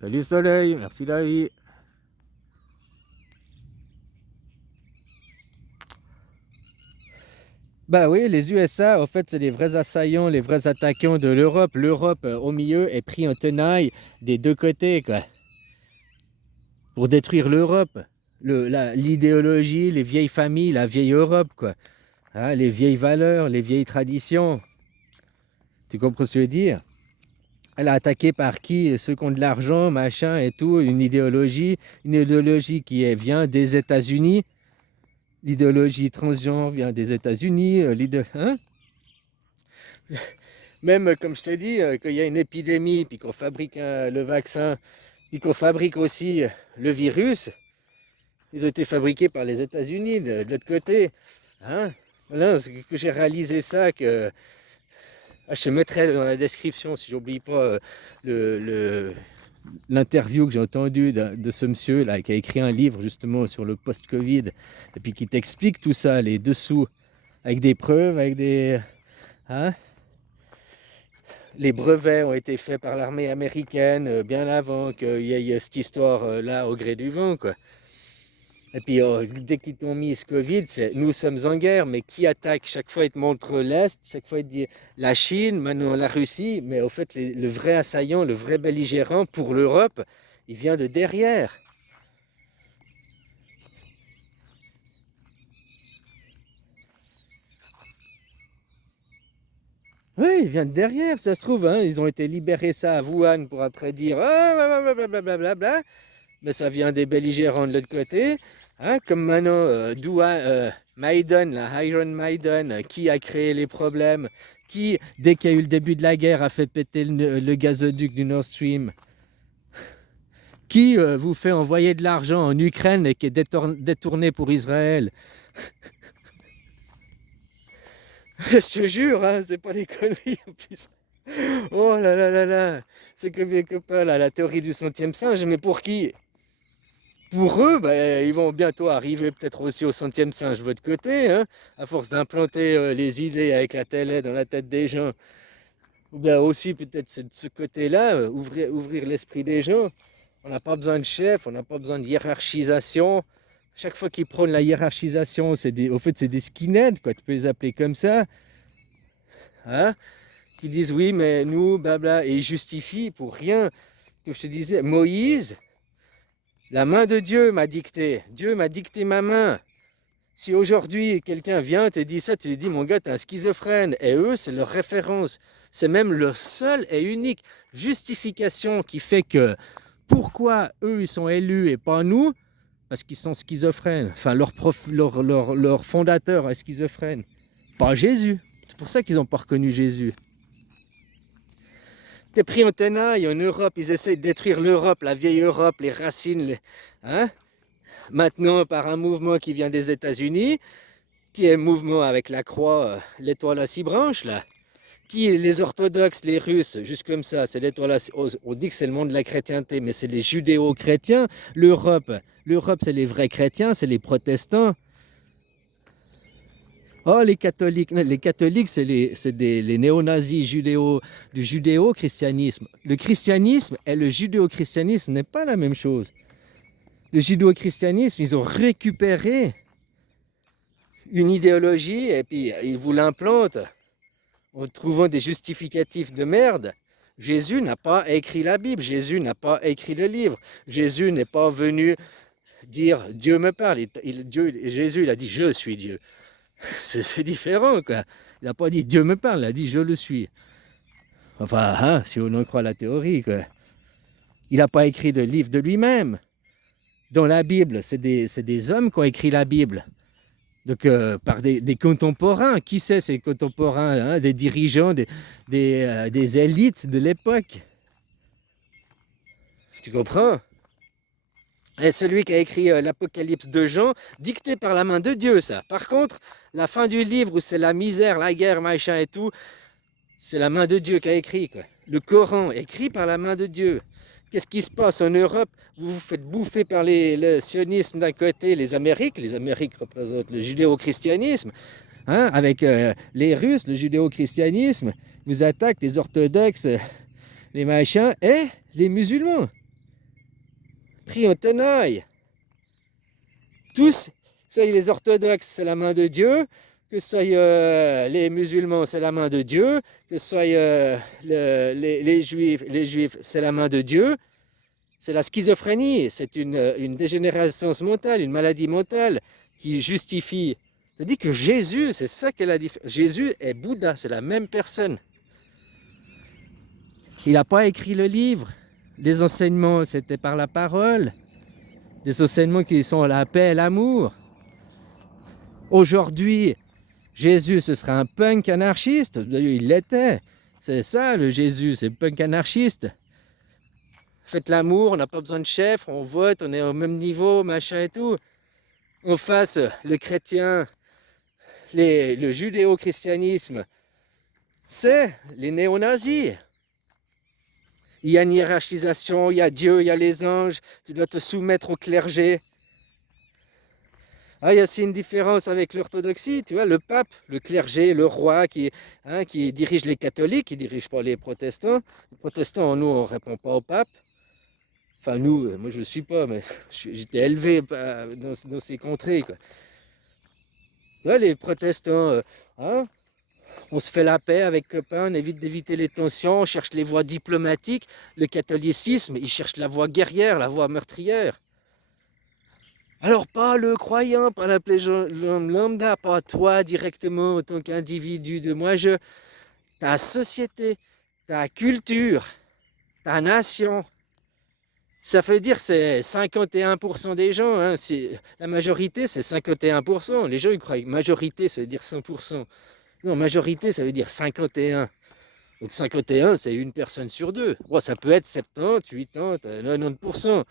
Salut Soleil, merci la vie. Bah oui, les USA, en fait, c'est les vrais assaillants, les vrais attaquants de l'Europe. L'Europe, au milieu, est pris en tenaille des deux côtés, quoi. Pour détruire l'Europe. L'idéologie, les vieilles familles, la vieille Europe, quoi. Hein, les vieilles valeurs, les vieilles traditions. Tu comprends ce que je veux dire? Elle a attaqué par qui? Ceux qui ont de l'argent, machin et tout, une idéologie vient des États-Unis. L'idéologie transgenre vient des États-Unis. Hein? Même, comme je t'ai dit, qu'il y a une épidémie, puis qu'on fabrique le vaccin, puis qu'on fabrique aussi le virus, ils ont été fabriqués par les États-Unis, de l'autre côté. Hein? Voilà, c'est que j'ai réalisé ça, que je te mettrai dans la description, si j'oublie pas, le, l'interview que j'ai entendue de ce monsieur là, qui a écrit un livre justement sur le post-Covid, et puis qui t'explique tout ça, les dessous, avec des preuves, avec des... Hein? Les brevets ont été faits par l'armée américaine bien avant qu'il y ait cette histoire-là au gré du vent, quoi. Et puis, dès qu'ils t'ont mis ce Covid, c'est nous sommes en guerre, mais qui attaque? Chaque fois, ils te montrent l'Est, chaque fois, ils te disent la Chine, maintenant la Russie, mais au fait, le vrai assaillant, le vrai belligérant pour l'Europe, il vient de derrière. Oui, il vient de derrière, ça se trouve, hein, ils ont été libérés ça à Wuhan pour après dire ah, blablabla, mais ça vient des belligérants de l'autre côté. Hein, comme maintenant, Maiden, là, Iron Maiden, qui a créé les problèmes, qui, dès qu'il y a eu le début de la guerre, a fait péter le gazoduc du Nord Stream, qui vous fait envoyer de l'argent en Ukraine et qui est détourné pour Israël. Je te jure, hein, c'est pas des conneries en plus. Oh là là là là, c'est que mes copains, là, la théorie du centième singe, mais pour qui? Pour eux, bah, ils vont bientôt arriver peut-être aussi au centième singe de votre côté, hein, à force d'implanter les idées avec la télé dans la tête des gens. Ou bien aussi peut-être c'est de ce côté-là, ouvrir l'esprit des gens. On n'a pas besoin de chef, on n'a pas besoin de hiérarchisation. Chaque fois qu'ils prônent la hiérarchisation, au fait, c'est des skinheads, quoi, tu peux les appeler comme ça. Hein? Qui disent oui, mais nous, blabla, et ils justifient pour rien. Que je te disais, Moïse, la main de Dieu m'a dicté. Dieu m'a dicté ma main. Si aujourd'hui quelqu'un vient te dit ça, tu lui dis mon gars, t'es un schizophrène. Et eux, c'est leur référence. C'est même leur seule et unique justification qui fait que pourquoi eux ils sont élus et pas nous, parce qu'ils sont schizophrènes. Enfin, leur fondateur est schizophrène. Pas Jésus. C'est pour ça qu'ils n'ont pas reconnu Jésus. T'es pris en tenaille en Europe, ils essayent de détruire l'Europe, la vieille Europe, les racines, hein? Maintenant par un mouvement qui vient des États-Unis, qui est un mouvement avec la croix, l'étoile à 6 branches, là. Qui, les orthodoxes, les Russes, juste comme ça, c'est l'étoile à on dit que c'est le monde de la chrétienté, mais c'est les judéo-chrétiens. L'Europe, c'est les vrais chrétiens, c'est les protestants. Oh, les catholiques, les néo-nazis du judéo-christianisme. Le christianisme et le judéo-christianisme n'est pas la même chose. Le judéo-christianisme, ils ont récupéré une idéologie et puis ils vous l'implantent en trouvant des justificatifs de merde. Jésus n'a pas écrit la Bible, Jésus n'a pas écrit le livre, Jésus n'est pas venu dire Dieu me parle. Jésus, il a dit je suis Dieu. C'est différent, quoi. Il n'a pas dit Dieu me parle, il a dit je le suis. Enfin, hein, si on en croit la théorie, quoi. Il n'a pas écrit de livre de lui-même. Dans la Bible, c'est des hommes qui ont écrit la Bible. Donc, par des contemporains. Qui c'est ces contemporains, hein? Des dirigeants, des élites de l'époque. Tu comprends? Et celui qui a écrit l'Apocalypse de Jean, dicté par la main de Dieu, ça. Par contre, la fin du livre où c'est la misère, la guerre, machin et tout, c'est la main de Dieu qui a écrit, quoi. Le Coran, écrit par la main de Dieu. Qu'est-ce qui se passe en Europe? Vous vous faites bouffer par le sionisme d'un côté, les Amériques. Les Amériques représentent le judéo-christianisme. Hein, avec les Russes, le judéo-christianisme. Vous attaquent les orthodoxes, les machins et les musulmans. pris en tenaille. Tous, que ce soit les orthodoxes, c'est la main de Dieu, que ce soit les musulmans, c'est la main de Dieu, que ce soit les juifs, c'est la main de Dieu. C'est la schizophrénie, c'est une dégénérescence mentale, une maladie mentale qui justifie. Je dis que Jésus, c'est ça qui est la différence. Jésus est Bouddha, c'est la même personne. Il n'a pas écrit le livre. Les enseignements, c'était par la parole. Des enseignements qui sont la paix et l'amour. Aujourd'hui, Jésus, ce serait un punk anarchiste. Il l'était. C'est ça le Jésus, c'est punk anarchiste. Faites l'amour, on n'a pas besoin de chef, on vote, on est au même niveau, machin et tout. En face, le chrétien, le judéo-christianisme, c'est les néo-nazis. Il y a une hiérarchisation, il y a Dieu, il y a les anges, tu dois te soumettre au clergé. Ah, il y a aussi une différence avec l'orthodoxie, tu vois, le pape, le clergé, le roi qui dirige les catholiques, qui ne dirige pas les protestants. Les protestants, nous, on ne répond pas au pape. Enfin, nous, moi je ne le suis pas, mais j'étais élevé dans ces contrées, quoi. Ouais, les protestants, on se fait la paix avec copains, on évite d'éviter les tensions, on cherche les voies diplomatiques. Le catholicisme, il cherche la voie guerrière, la voie meurtrière. Alors pas le croyant, pas l'appeler l'homme lambda, pas toi directement en tant qu'individu de moi-je. Ta société, ta culture, ta nation. Ça veut dire que c'est 51% des gens. Hein. La majorité, c'est 51%. Les gens, ils croient que majorité, ça veut dire 100%. Non, majorité, ça veut dire 51. Donc 51, c'est une personne sur deux. Bon, ça peut être 70, 80, 90%.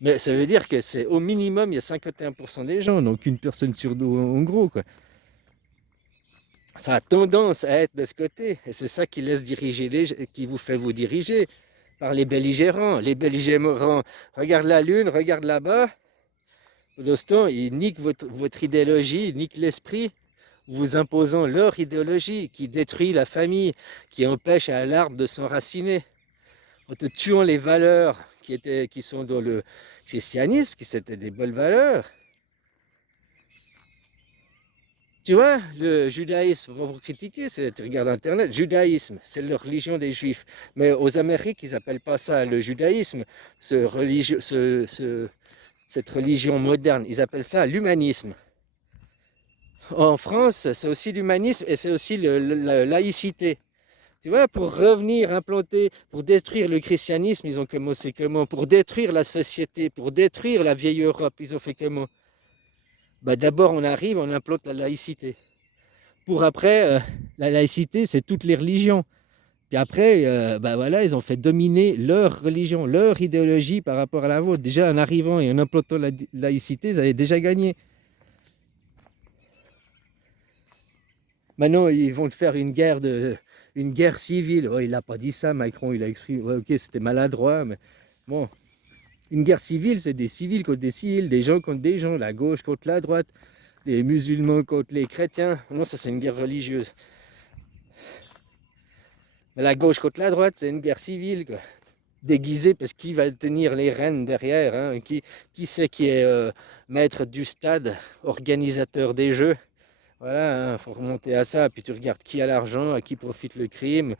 Mais ça veut dire que c'est au minimum, il y a 51% des gens. Donc une personne sur deux, en gros, quoi. Ça a tendance à être de ce côté. Et c'est ça qui laisse diriger qui vous fait vous diriger. Par les belligérants. Les belligérants regardent la lune, regardent là-bas. L'instant, ils niquent votre idéologie, ils niquent l'esprit, vous imposant leur idéologie qui détruit la famille, qui empêche à l'arbre de s'enraciner. En te tuant les valeurs qui sont dans le christianisme, qui c'était des bonnes valeurs. Tu vois, le judaïsme, on va vous critiquer, tu regardes Internet, judaïsme, c'est la religion des juifs. Mais aux Amériques, ils n'appellent pas ça le judaïsme, cette religion moderne, ils appellent ça l'humanisme. En France, c'est aussi l'humanisme et c'est aussi la laïcité. Tu vois, pour revenir implanter, pour détruire le christianisme, ils ont commencé comment? Pour détruire la société, pour détruire la vieille Europe, ils ont fait comment? D'abord, on arrive, on implante la laïcité. Pour après, la laïcité, c'est toutes les religions. Puis après, voilà, ils ont fait dominer leur religion, leur idéologie par rapport à la vôtre. Déjà, en arrivant et en implantant la laïcité, ils avaient déjà gagné. Maintenant, ils vont faire une guerre civile. Oh, il n'a pas dit ça, Macron, il a exprimé. Ouais, ok, c'était maladroit, mais bon. Une guerre civile, c'est des civils contre des civils, des gens contre des gens, la gauche contre la droite, les musulmans contre les chrétiens. Non, ça c'est une guerre religieuse. Mais la gauche contre la droite, c'est une guerre civile, quoi. Déguisée, parce qui va tenir les rênes derrière, hein. Qui c'est qui est maître du stade, organisateur des jeux. Voilà, il faut remonter à ça, puis tu regardes qui a l'argent, à qui profite le crime.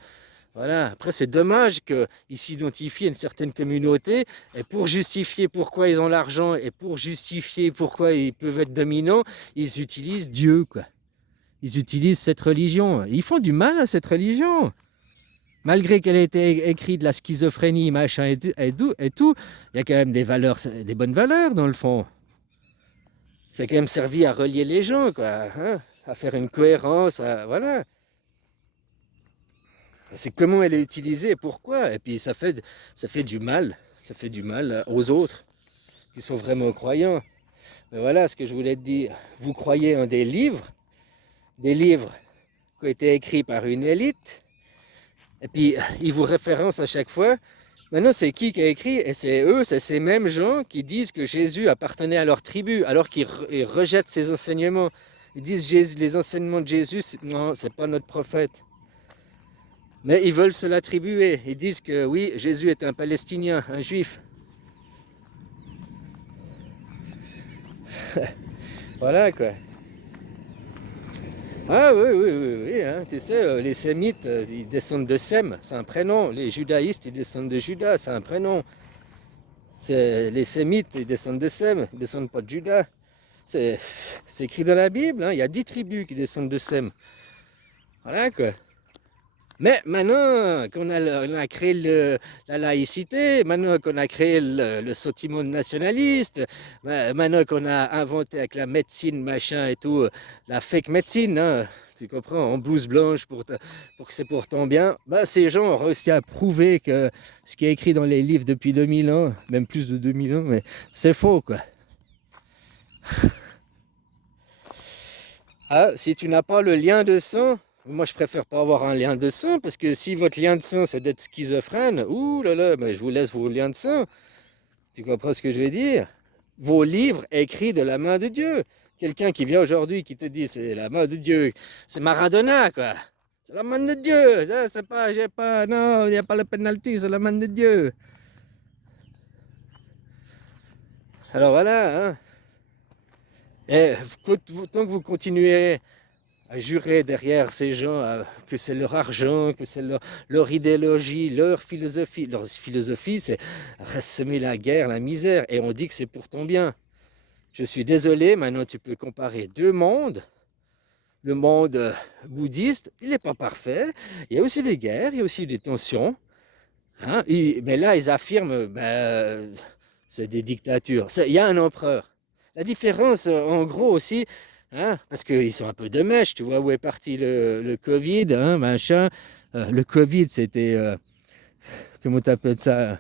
Voilà. Après, c'est dommage qu'ils s'identifient à une certaine communauté et pour justifier pourquoi ils ont l'argent et pour justifier pourquoi ils peuvent être dominants, ils utilisent Dieu, quoi. Ils utilisent cette religion. Ils font du mal à cette religion. Malgré qu'elle ait été écrite de la schizophrénie, machin et tout, il y a quand même des valeurs, des bonnes valeurs dans le fond. C'est quand même servi à relier les gens, quoi, hein, à faire une cohérence, voilà. C'est comment elle est utilisée et pourquoi. Et puis ça fait du mal. Ça fait du mal aux autres qui sont vraiment croyants. Mais voilà ce que je voulais te dire. Vous croyez en des livres qui ont été écrits par une élite. Et puis ils vous référencent à chaque fois. Maintenant, c'est qui a écrit? Et c'est eux, c'est ces mêmes gens qui disent que Jésus appartenait à leur tribu, alors qu'ils rejettent ses enseignements. Ils disent les enseignements de Jésus, non, c'est pas notre prophète. Mais ils veulent se l'attribuer. Ils disent que oui, Jésus est un Palestinien, un Juif. Voilà quoi. Ah oui, oui, oui, oui, hein. Tu sais, les Sémites, ils descendent de Sem, c'est un prénom. Les judaïstes, ils descendent de Judas, c'est un prénom. Les Sémites, ils descendent de Sem, ils descendent pas de Judas. C'est écrit dans la Bible, hein. Il y a 10 tribus qui descendent de Sem. Voilà quoi. Mais maintenant on a créé la laïcité, maintenant qu'on a créé le sentiment nationaliste, maintenant qu'on a inventé avec la médecine, machin et tout, la fake médecine, hein, tu comprends, en blouse blanche pour que c'est pour ton bien, bah, ces gens ont réussi à prouver que ce qui est écrit dans les livres depuis 2000 ans, même plus de 2000 ans, mais c'est faux quoi. Ah, si tu n'as pas le lien de sang, moi je préfère pas avoir un lien de sang parce que si votre lien de sang c'est d'être schizophrène, ouh là là, mais je vous laisse vos liens de sang. Tu comprends ce que je veux dire? Vos livres écrits de la main de Dieu. Quelqu'un qui vient aujourd'hui qui te dit c'est la main de Dieu, c'est Maradona quoi. C'est la main de Dieu, ça, c'est pas, j'ai pas, non, il n'y a pas le penalty, c'est la main de Dieu. Alors voilà, hein. Et tant que vous continuez à jurer derrière ces gens que c'est leur argent, que c'est leur idéologie, leur philosophie. Leur philosophie, c'est semer la guerre, la misère, et on dit que c'est pour ton bien. Je suis désolé, maintenant tu peux comparer deux mondes. Le monde bouddhiste, il n'est pas parfait. Il y a aussi des guerres, il y a aussi des tensions. Hein, mais là, ils affirment, ben, c'est des dictatures. Il y a un empereur. La différence, en gros aussi, hein, parce qu'ils sont un peu de mèche, tu vois où est parti le Covid, hein, machin. Le Covid, c'était, comment tu appelles ça?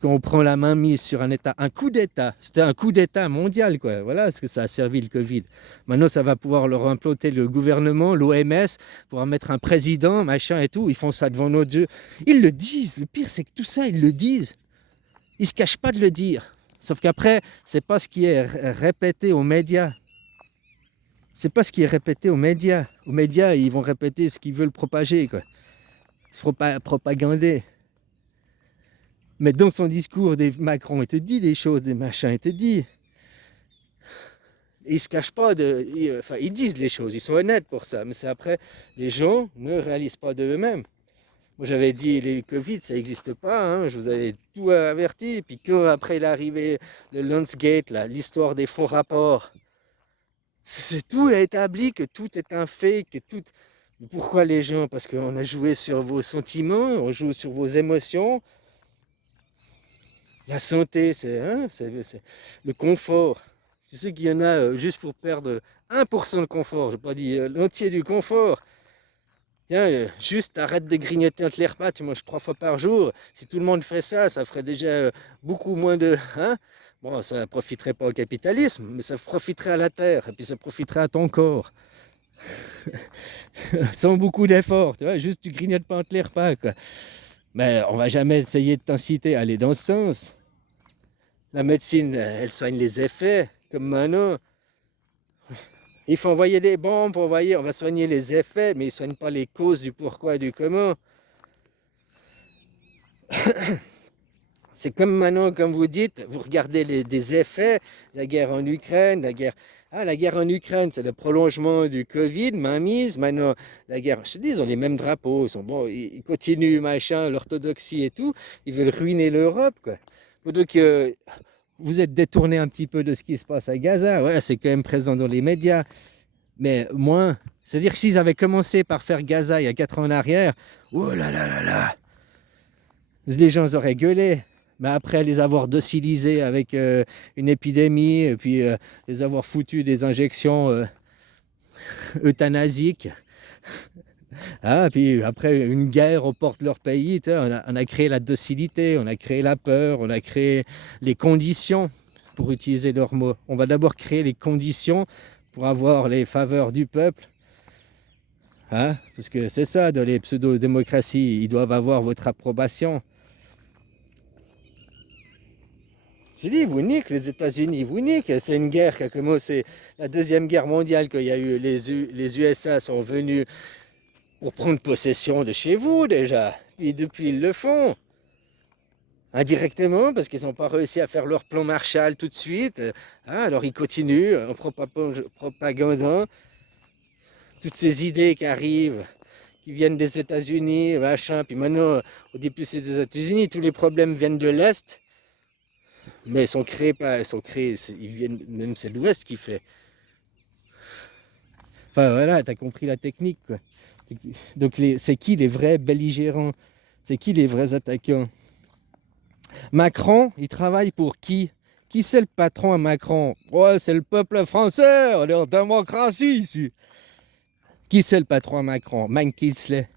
Quand on prend la main mise sur un État, un coup d'État. C'était un coup d'État mondial, quoi. Voilà ce que ça a servi le Covid. Maintenant, ça va pouvoir leur implanter le gouvernement, l'OMS, pour en mettre un président, machin et tout. Ils font ça devant nos yeux. Ils le disent. Le pire, c'est que tout ça, ils le disent. Ils se cachent pas de le dire. Sauf qu'après, c'est pas ce qui est répété aux médias. C'est pas ce qui est répété aux médias. Aux médias, ils vont répéter ce qu'ils veulent propager, quoi. Se propagander. Mais dans son discours, Macron, il te dit des choses, des machins, il te dit. Ils se cachent pas enfin, ils disent les choses, ils sont honnêtes pour ça. Mais c'est après, les gens ne réalisent pas de eux-mêmes. Moi, j'avais dit, les Covid, ça n'existe pas, hein, je vous avais tout averti. Puis quand après il est arrivé le Landsgate, l'histoire des faux rapports, c'est tout est établi, que tout est un fait, que tout... Pourquoi les gens? Parce qu'on a joué sur vos sentiments, on joue sur vos émotions. La santé, c'est le confort. Tu sais qu'il y en a juste pour perdre 1% de confort. Je n'ai pas dit l'entier du confort. Tiens, juste arrête de grignoter entre les repas, tu manges 3 fois par jour. Si tout le monde ferait ça, ça ferait déjà beaucoup moins de... Hein. Bon, ça ne profiterait pas au capitalisme, mais ça profiterait à la terre, et puis ça profiterait à ton corps. Sans beaucoup d'efforts, tu vois, juste tu grignotes pas entre les repas, quoi. Mais on va jamais essayer de t'inciter à aller dans ce sens. La médecine, elle soigne les effets, comme maintenant. Il faut envoyer des bombes, on va soigner les effets, mais ils ne soignent pas les causes du pourquoi et du comment. C'est comme maintenant, comme vous dites, vous regardez des effets, la guerre en Ukraine, la guerre en Ukraine, c'est le prolongement du Covid, mainmise. Maintenant, la guerre, je te dis, ils ont les mêmes drapeaux, ils continuent, machin, l'orthodoxie et tout. Ils veulent ruiner l'Europe, quoi. Donc, vous êtes détourné un petit peu de ce qui se passe à Gaza. Ouais, c'est quand même présent dans les médias, mais moins. C'est-à-dire que s'ils avaient commencé par faire Gaza il y a 4 ans en arrière, oh là là là là, les gens auraient gueulé. Mais après les avoir docilisés avec une épidémie, et puis les avoir foutus des injections euthanasiques, ah, puis après une guerre aux portes de leur pays, on a créé la docilité, on a créé la peur, on a créé les conditions, pour utiliser leurs mots. On va d'abord créer les conditions pour avoir les faveurs du peuple. Hein? Parce que c'est ça, dans les pseudo-démocraties, ils doivent avoir votre approbation. J'ai dit, ils vous niquent, les États-Unis, ils vous niquent. C'est une guerre qui a commencé, la Deuxième Guerre mondiale, quand il y a eu les USA sont venus pour prendre possession de chez vous déjà. Et depuis, ils le font. indirectement, parce qu'ils n'ont pas réussi à faire leur plan Marshall tout de suite. Alors ils continuent en propagandant toutes ces idées qui arrivent, qui viennent des États-Unis, machin. Puis maintenant, au début c'est des États-Unis, tous les problèmes viennent de l'Est, mais ils sont créés pas, ils sont créés, ils viennent, même c'est l'Ouest qui fait. Enfin voilà, t'as compris la technique, quoi. Donc c'est qui les vrais belligérants? C'est qui les vrais attaquants? Macron, il travaille pour qui? Qui c'est le patron à Macron? Ouais, c'est le peuple français, on est en démocratie ici. Qui c'est le patron à Macron? Mike Kinsley.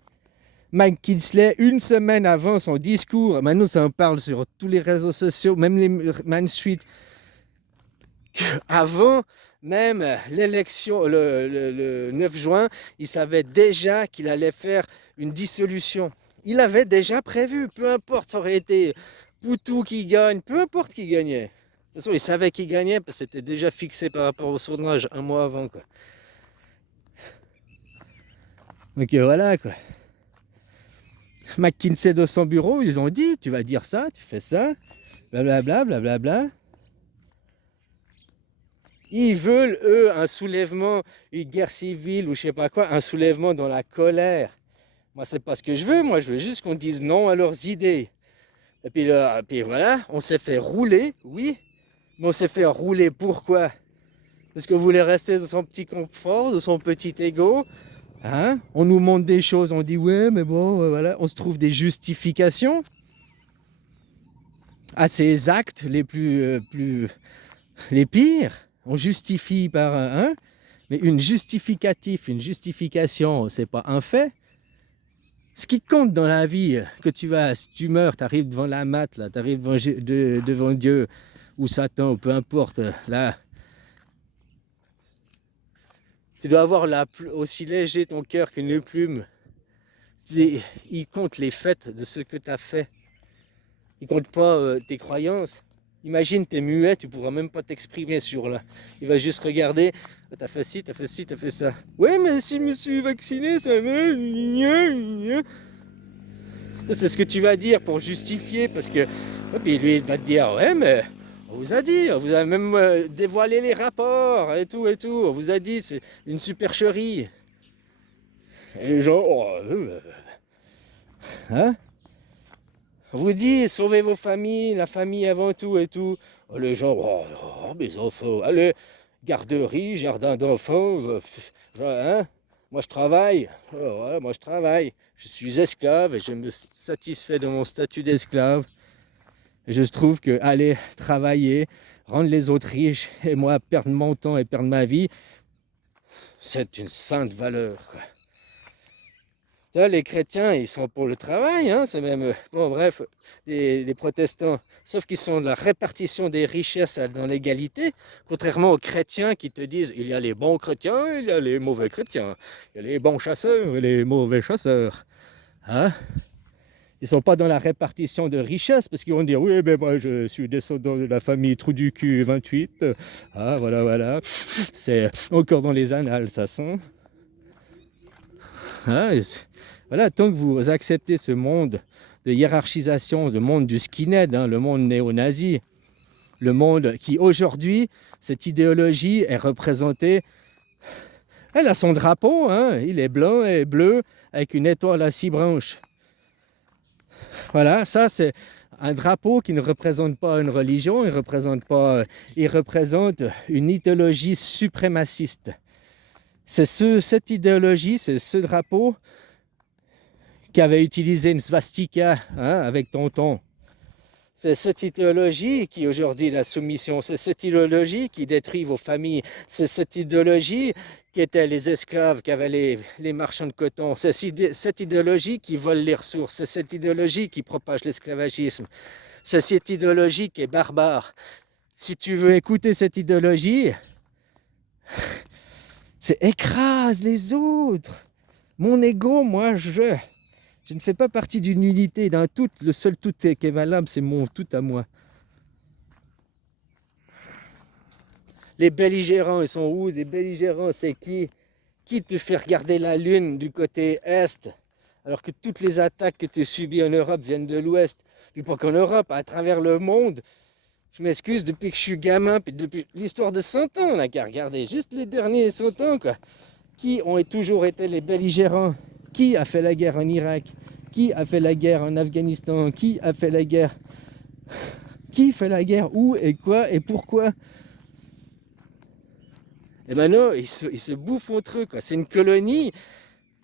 Mike Kinsley, une semaine avant son discours, maintenant ça en parle sur tous les réseaux sociaux, même les Main Street, avant même l'élection, le 9 juin, il savait déjà qu'il allait faire une dissolution. Il avait déjà prévu, peu importe, ça aurait été Poutou qui gagne, peu importe qui gagnait. De toute façon, il savait qui gagnait parce que c'était déjà fixé par rapport au sondage un mois avant, quoi. Donc voilà, quoi. McKinsey dans son bureau, ils ont dit, tu vas dire ça, tu fais ça, blablabla, blablabla. Ils veulent, eux, un soulèvement, une guerre civile ou je sais pas quoi, un soulèvement dans la colère. Moi, c'est pas ce que je veux, moi, je veux juste qu'on dise non à leurs idées. Et puis, là, puis voilà, on s'est fait rouler, oui, mais on s'est fait rouler pourquoi? Parce que vous voulez rester dans son petit confort, dans son petit ego. Hein? On nous montre des choses, on dit ouais, mais bon, voilà, on se trouve des justifications à ces actes les pires. On justifie par un, mais une justification, c'est pas un fait. Ce qui compte dans la vie, que si tu meurs, tu arrives devant la mat, là, tu arrives devant Dieu ou Satan, ou peu importe, là, tu dois avoir aussi léger ton cœur qu'une plume. Il compte les faits de ce que tu as fait. Il compte pas tes croyances. Imagine, t'es muet, tu pourras même pas t'exprimer sur là. Il va juste regarder, t'as fait ci, t'as fait ci, t'as fait ça. Ouais, mais si je me suis vacciné, ça va. C'est ce que tu vas dire pour justifier, parce que. Et puis lui, il va te dire, ouais, mais on vous a dit, on vous a même dévoilé les rapports et tout, on vous a dit, c'est une supercherie. Et les gens, oh, hein? On vous dit, sauvez vos familles, la famille avant tout et tout. Les gens, oh, mes enfants, allez, garderie, jardin d'enfants, hein? Moi je travaille, voilà, moi je travaille. Je suis esclave et je me satisfais de mon statut d'esclave. Et je trouve que aller travailler, rendre les autres riches et moi perdre mon temps et perdre ma vie, c'est une sainte valeur, quoi. Là, les chrétiens, ils sont pour le travail, hein, c'est même, bon bref, les protestants, sauf qu'ils sont de la répartition des richesses dans l'égalité, contrairement aux chrétiens qui te disent, il y a les bons chrétiens, il y a les mauvais chrétiens, il y a les bons chasseurs et les mauvais chasseurs. Hein? Ils ne sont pas dans la répartition de richesses, parce qu'ils vont dire, oui, mais moi je suis descendant de la famille Trou du cul 28, ah voilà, c'est encore dans les annales, ça sent. Hein? Voilà, tant que vous acceptez ce monde de hiérarchisation, le monde du skinhead, hein, le monde néo-nazi, le monde qui aujourd'hui, cette idéologie est représentée, elle a son drapeau, hein, il est blanc et bleu avec une étoile à 6 branches. Voilà, ça c'est un drapeau qui ne représente pas une religion, il représente une idéologie suprémaciste. C'est cette idéologie, c'est ce drapeau qui avait utilisé une swastika, hein, avec Tonton. C'est cette idéologie qui aujourd'hui la soumission, c'est cette idéologie qui détruit vos familles, c'est cette idéologie qui était les esclaves, qui avaient les marchands de coton, c'est cette idéologie qui vole les ressources, c'est cette idéologie qui propage l'esclavagisme, c'est cette idéologie qui est barbare. Si tu veux écouter cette idéologie, c'est écrase les autres. Mon ego, moi, je ne fais pas partie d'une unité, d'un tout. Le seul tout qui est valable, c'est mon tout à moi. Les belligérants, ils sont où? Les belligérants, c'est qui? Qui te fait regarder la lune du côté est? alors que toutes les attaques que tu subis en Europe viennent de l'Ouest. Puis pas qu'en Europe, à travers le monde. Je m'excuse, depuis que je suis gamin, puis depuis l'histoire de 100 ans, on n'a qu'à regarder, juste les derniers 100 ans, quoi. Qui ont toujours été les belligérants? Qui a fait la guerre en Irak? Qui a fait la guerre en Afghanistan? Qui a fait la guerre? Qui fait la guerre? Où et quoi et pourquoi? Et maintenant, ils se bouffent entre eux, quoi. C'est une colonie.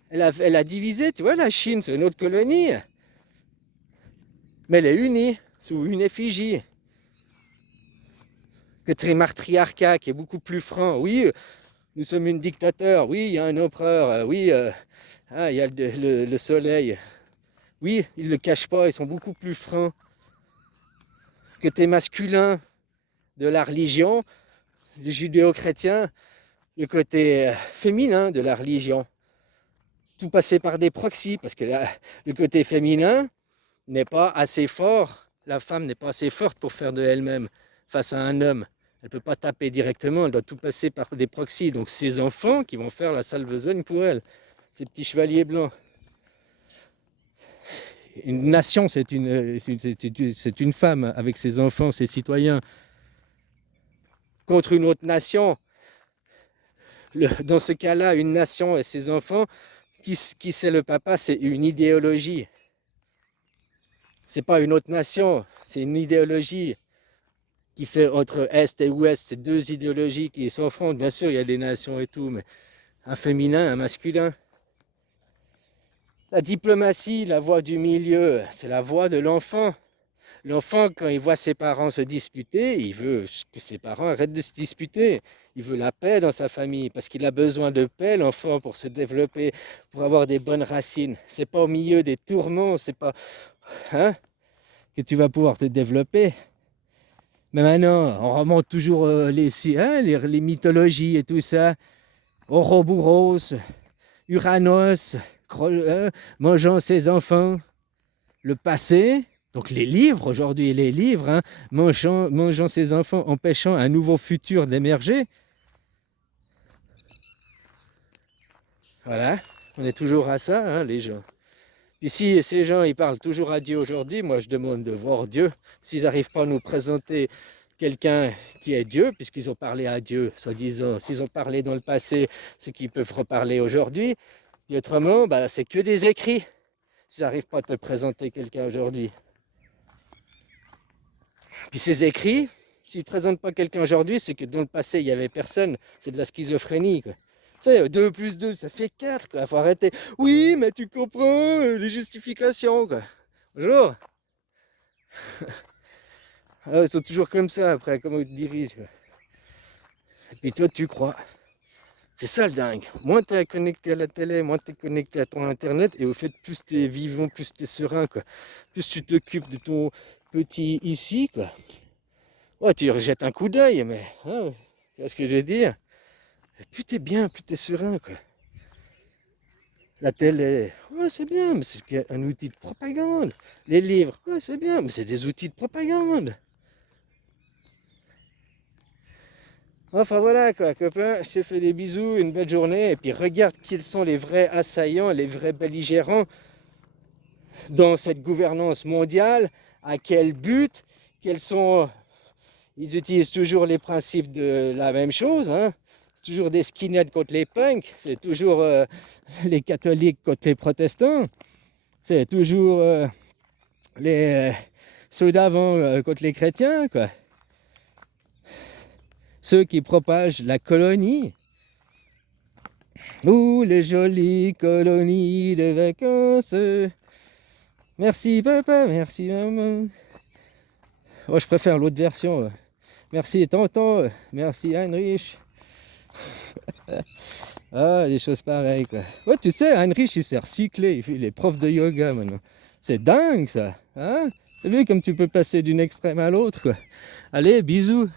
Elle a divisé, tu vois, la Chine, c'est une autre colonie. Mais elle est unie, sous une effigie. Le trimartriarcat qui est beaucoup plus franc. Oui, nous sommes une dictateur. Oui, il y a un empereur. Oui, il y a le soleil. Oui, ils ne le cachent pas, ils sont beaucoup plus francs. Que t'es masculin de la religion, du judéo-chrétien, le côté féminin de la religion. Tout passé par des proxys, parce que le côté féminin n'est pas assez fort. La femme n'est pas assez forte pour faire de elle-même face à un homme. Elle ne peut pas taper directement, elle doit tout passer par des proxys. Donc ses enfants qui vont faire la sale besogne pour elle, ces petits chevaliers blancs. Une nation, c'est une femme avec ses enfants, ses citoyens, contre une autre nation. Dans ce cas-là, une nation et ses enfants, qui c'est le papa? C'est une idéologie. C'est pas une autre nation, c'est une idéologie qui fait entre Est et Ouest. C'est deux idéologies qui s'affrontent. Bien sûr, il y a des nations et tout, mais un féminin, un masculin. La diplomatie, la voie du milieu, c'est la voie de l'enfant. L'enfant, quand il voit ses parents se disputer, il veut que ses parents arrêtent de se disputer. Il veut la paix dans sa famille, parce qu'il a besoin de paix, l'enfant, pour se développer, pour avoir des bonnes racines. C'est pas au milieu des tourments, c'est pas que tu vas pouvoir te développer. Mais maintenant, on remonte toujours les mythologies et tout ça. Ouroboros, Uranos, mangeant ses enfants. Le passé, donc les livres aujourd'hui, les livres, mangeant ses enfants, empêchant un nouveau futur d'émerger. Voilà, on est toujours à ça, les gens. Puis si ces gens, ils parlent toujours à Dieu aujourd'hui, moi je demande de voir Dieu. S'ils n'arrivent pas à nous présenter quelqu'un qui est Dieu, puisqu'ils ont parlé à Dieu, soi-disant, s'ils ont parlé dans le passé, ce qu'ils peuvent reparler aujourd'hui, et autrement, c'est que des écrits. S'ils n'arrivent pas à te présenter quelqu'un aujourd'hui. Puis ces écrits, s'ils ne présentent pas quelqu'un aujourd'hui, c'est que dans le passé, il n'y avait personne. C'est de la schizophrénie, quoi. Tu sais, 2 plus 2, ça fait 4, quoi. Faut arrêter. Oui, mais tu comprends les justifications, quoi. Bonjour. Ils sont toujours comme ça, après, comment ils te dirigent, quoi. Et puis toi, tu crois. C'est ça le dingue. Moins tu es connecté à la télé, moins tu es connecté à ton internet, et au fait, plus tu es vivant, plus tu es serein, quoi. Plus tu t'occupes de ton petit ici, quoi. Ouais, tu rejettes un coup d'œil, mais tu vois ce que je veux dire? Plus tu es bien, plus tu es serein, quoi. La télé, ouais, c'est bien, mais c'est un outil de propagande. Les livres, ouais, c'est bien, mais c'est des outils de propagande. Enfin voilà quoi, copain, je te fais des bisous, une belle journée, et puis regarde quels sont les vrais assaillants, les vrais belligérants dans cette gouvernance mondiale, à quel but, quels sont... Ils utilisent toujours les principes de la même chose, C'est toujours des skinheads contre les punks, c'est toujours les catholiques contre les protestants, c'est toujours ceux d'avant contre les chrétiens, quoi. Ceux qui propagent la colonie. Ouh, les jolies colonies de vacances. Merci papa, merci maman. Oh, je préfère l'autre version. Merci tonton, merci Heinrich. Des choses pareilles, quoi. Ouais, tu sais, Heinrich, il s'est recyclé, il est prof de yoga maintenant. C'est dingue ça, T'as vu comme tu peux passer d'une extrême à l'autre, quoi. Allez, bisous.